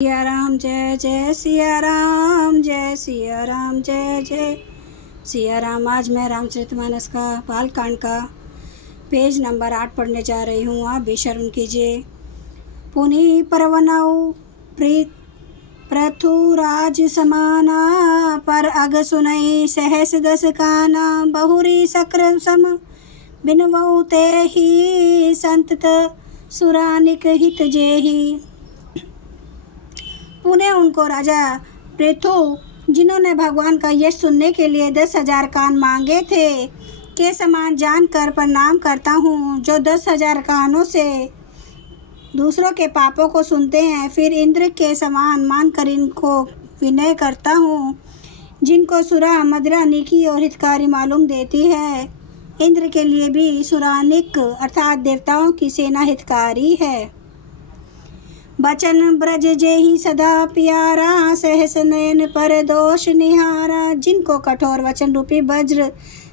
सिया राम जय जय सिया राम, जय सिया राम जय जय सिया राम। आज मैं रामचरितमानस का बालकांड का पेज नंबर 8 पढ़ने जा रही हूँ। आप भी श्रवण कीजिए। पुनि परवनौ प्रीत पृथुराज समाना, पर अग सुनई सहस दस काना। बहुरी सक्र सम बिनवौ तेहि, संतत सुरानिक हित जेहि। पुनः उनको राजा पृथु, जिन्होंने भगवान का यश सुनने के लिए 10,000 कान मांगे थे, के समान जानकर प्रणाम करता हूँ, जो 10,000 कानों से दूसरों के पापों को सुनते हैं। फिर इंद्र के समान मानकर इनको विनय करता हूँ, जिनको सुरा मदिरा निकी और हितकारी मालूम देती है। इंद्र के लिए भी सुरानिक अर्थात देवताओं की सेना हितकारी है। बचन ब्रज जेहि सदा प्यारा, सहस नयन पर दोष निहारा। जिनको कठोर वचन रूपी वज्र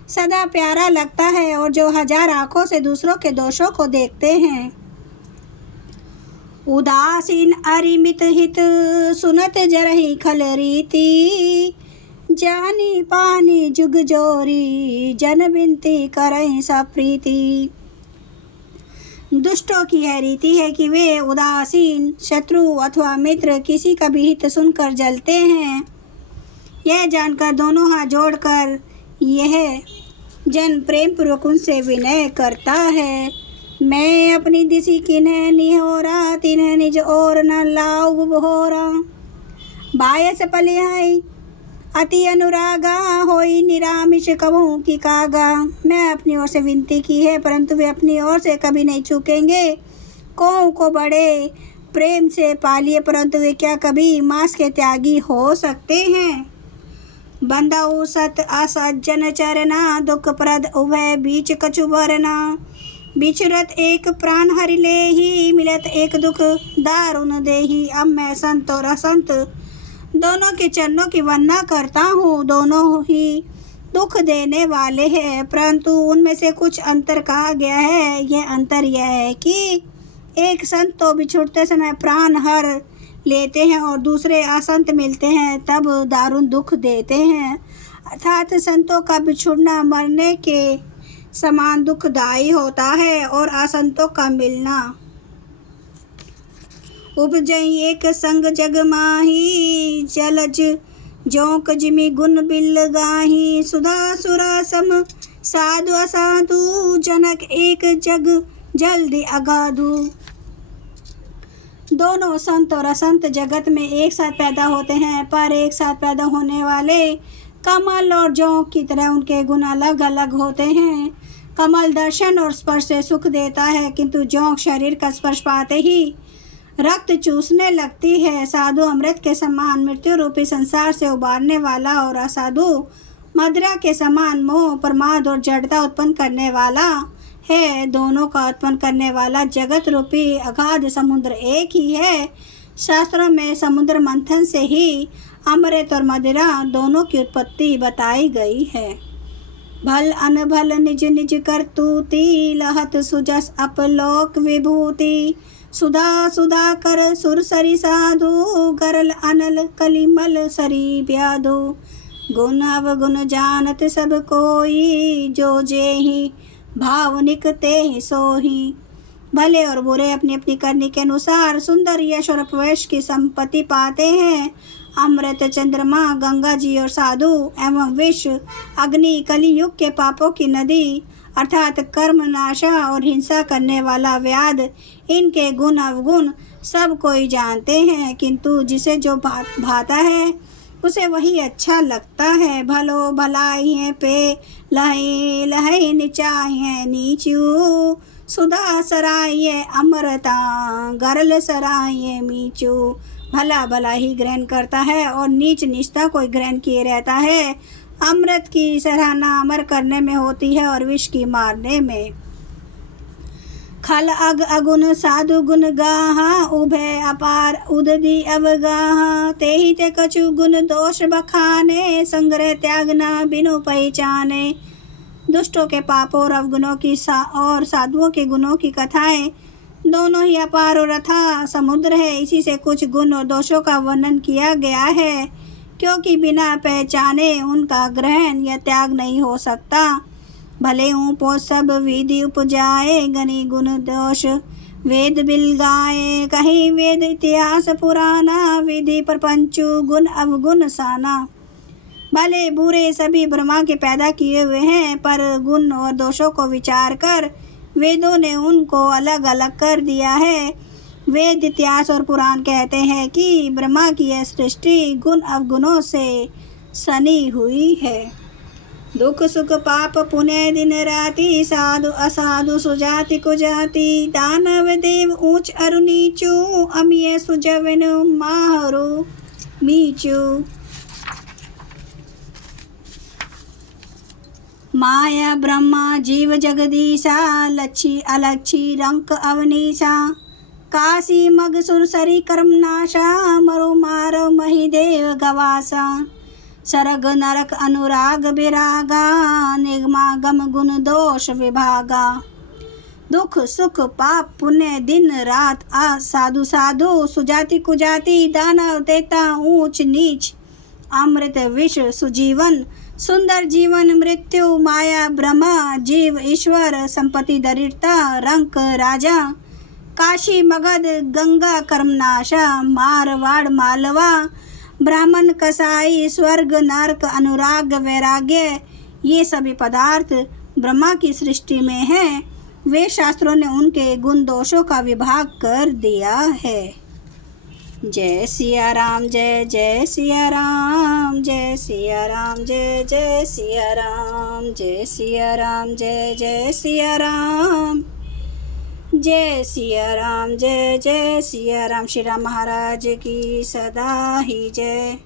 सदा प्यारा लगता है और जो 1000 आँखों से दूसरों के दोषों को देखते हैं। उदासीन अरिमित हित, सुनत जरहि खल रीति। जानी पानी जुग जोरी, जन बिनती करहि सब प्रीति। दुष्टों की यह रीति है कि वे उदासीन शत्रु अथवा मित्र किसी का भी हित सुनकर जलते हैं। यह जानकर दोनों हाथ जोड़कर यह जन प्रेम पूर्वक उनसे विनय करता है। मैं अपनी दिशि किन्ह निहोरा, तिन्ह निज ओर न लाऊ बहोरा। बायस पलिहाई अति अनुरागा, होई निरामिष कबहू की कागा। मैं अपनी ओर से विनती की है, परंतु वे अपनी ओर से कभी नहीं चूकेंगे। कौ को बड़े प्रेम से पालिए, परंतु वे क्या कभी मांस के त्यागी हो सकते हैं। बंधउ सत असज्जन चरना, दुख प्रद उभय बीच कछु भरना। बिछुरत एक प्राण हरि लेहि, मिलत एक दुख दारुण देहि। अब मैं संत और असंत दोनों के चरणों की वंदना करता हूँ। दोनों ही दुख देने वाले हैं, परंतु उनमें से कुछ अंतर कहा गया है। यह अंतर यह है कि एक संत तो बिछुड़ते समय प्राण हर लेते हैं और दूसरे असंत मिलते हैं तब दारुण दुख देते हैं। अर्थात संतों का बिछुड़ना मरने के समान दुखदायी होता है और असंतों का मिलना। उपजई एक संग जग माही, जलज जोंक जिमि गुण बिल गाही। सुधा सुरा सम साधु असाधु, जनक एक जग जल्दी अगाधु। दोनों संत और असंत जगत में एक साथ पैदा होते हैं, पर एक साथ पैदा होने वाले कमल और जोंक की तरह उनके गुण अलग अलग होते हैं। कमल दर्शन और स्पर्श से सुख देता है, किंतु जोंक शरीर का स्पर्श पाते ही रक्त चूसने लगती है। साधु अमृत के समान मृत्यु रूपी संसार से उबारने वाला और असाधु मदिरा के समान मोह प्रमाद और जड़ता उत्पन्न करने वाला है। दोनों का उत्पन्न करने वाला जगत रूपी अगाध समुद्र एक ही है। शास्त्रों में समुद्र मंथन से ही अमृत और मदिरा दोनों की उत्पत्ति बताई गई है। भल अनभल निज निज करतूति, लहत सुजस अपलोक विभूति। सुधा सुधा कर सुर सरी साधु, गरल अनल कलिमल सरी ब्याधु। गुण अवगुण जानत सब कोई, जो जेहि भावनिक तेहि सोहि। भले और बुरे अपनी अपनी करनी के अनुसार सुंदर यश और अपयश की संपत्ति पाते हैं। अमृत चंद्रमा गंगा जी और साधु एवं विष अग्नि कलियुग के पापों की नदी अर्थात कर्म नाशा और हिंसा करने वाला व्याध, इनके गुण अवगुण सब कोई जानते हैं, किंतु जिसे जो भाता है उसे वही अच्छा लगता है। भलो भलाई पे लहे लहे नीचाए नीचू। सुधा सराय अमृता, गरल सराय मीचू। भला भला ही ग्रहण करता है और नीच नीचता कोई ग्रहण किए रहता है। अमृत की सराहना अमर करने में होती है और विष की मारने में। खल अग अगुण साधु गुण गाहा, उभय अपार उदधि अवगाहा। तेहि ते कछु गुण दोष बखाने, संग्रह त्याग न बिनु पहचाने। दुष्टों के पापों और अवगुणों की और साधुओं के गुणों की कथाएं दोनों ही अपार और अथाह समुद्र है। इसी से कुछ गुण और दोषों का वर्णन किया गया है, क्योंकि बिना पहचाने उनका ग्रहण या त्याग नहीं हो सकता। भले ऊपो सब विधि उपजाए, गनि गुण दोष वेद बिलगाए। कहीं वेद इतिहास पुराना, विधि प्रपंचु गुण अवगुण साना। भले बुरे सभी ब्रह्मा के पैदा किए हुए हैं, पर गुण और दोषों को विचार कर वेदों ने उनको अलग अलग कर दिया है। वेद इतिहास और पुराण कहते हैं कि ब्रह्मा की यह सृष्टि गुण अवगुणों से सनी हुई है। दुख सुख पाप पुण्य दिन राति, साधु असाधु सुजाति कुजाति। दानव देव ऊंच अरु नीचू, अमिय सुजवन माहरू मीचू। माया ब्रह्मा जीव जगदीशा, लच्छी अलक्षी रंक अवनीशा। काशी मग सुरसरी कर्मनाशा, मरु मारो महिदेव गवासा। सरग नरक अनुराग विरागा, निगमागम गुण दोष विभागा। दुख सुख पाप पुण्य दिन रात, साधु साधु सुजाति कुजाति। दानव देवता ऊंच नीच, अमृत विष सुजीवन। सुंदर जीवन मृत्यु, माया ब्रह्मा जीव ईश्वर। संपत्ति दरिद्रता रंक राजा। काशी मगध गंगा कर्मनाशा, मारवाड़ मालवा। ब्राह्मण कसाई स्वर्ग नरक अनुराग वैराग्य। ये सभी पदार्थ ब्रह्मा की सृष्टि में हैं। वे शास्त्रों ने उनके गुण दोषों का विभाग कर दिया है। जय सिया राम, जय जय सिया राम, जय सिया राम, जय जय सिया राम, जय सिया राम, जय जय सिया राम, जय सिया राम, जय जय सिया राम। श्री राम महाराज की सदा ही जय।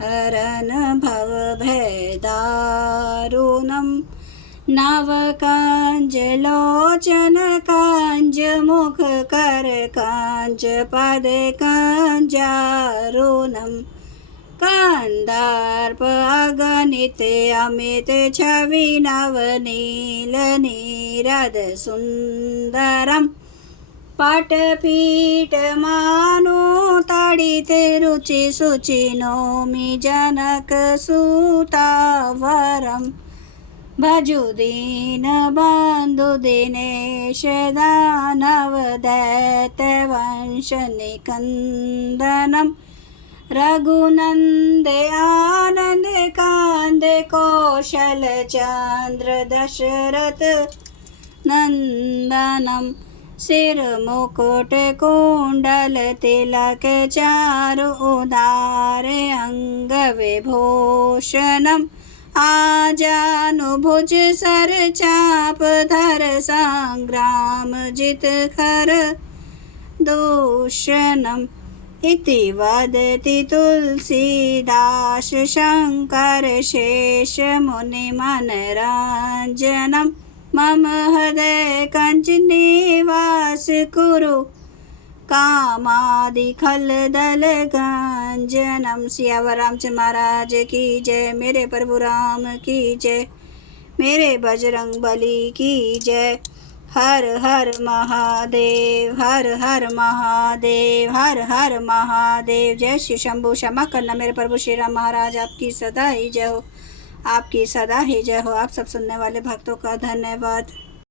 हरन भव भय दारुणम, नव कांज लोचन कांज, मुख कर कांज पद कांजारुणम। कंदार्प अगणित अमित छवि, नव नील नीरद सुंदरम। पटपीठ मानो ताड़ित रुचि सुचि, नौमि जनक सुतावरम। भजु दीन बंधु दिनेश, दानव दैत्य वंश निकंदनम। रघुनंद आनंद कांद, कौशल चंद्र दशरथ नंदनम। सिर मुकुट कुंडल तिलक, चारु उदार अंग विभूषणम। आजानुभुज सर चाप धर, संग्राम जित खर दूषणम। इति वदति तुलसीदास, शंकर शेष मुनि मनरंजनम। मम हृदय कंज निवास कुरु, कामादि खल दल गंजनम। सियावर रामचंद्र महाराज की जय। मेरे प्रभु राम की जय। मेरे बजरंग बली की जय। हर हर महादेव, हर हर महादेव, हर हर महादेव। जय श्री शंभु। क्षमा करना मेरे प्रभु श्री राम महाराज, आपकी सदा ही जय हो, आपकी सदा ही जय हो। आप सब सुनने वाले भक्तों का धन्यवाद।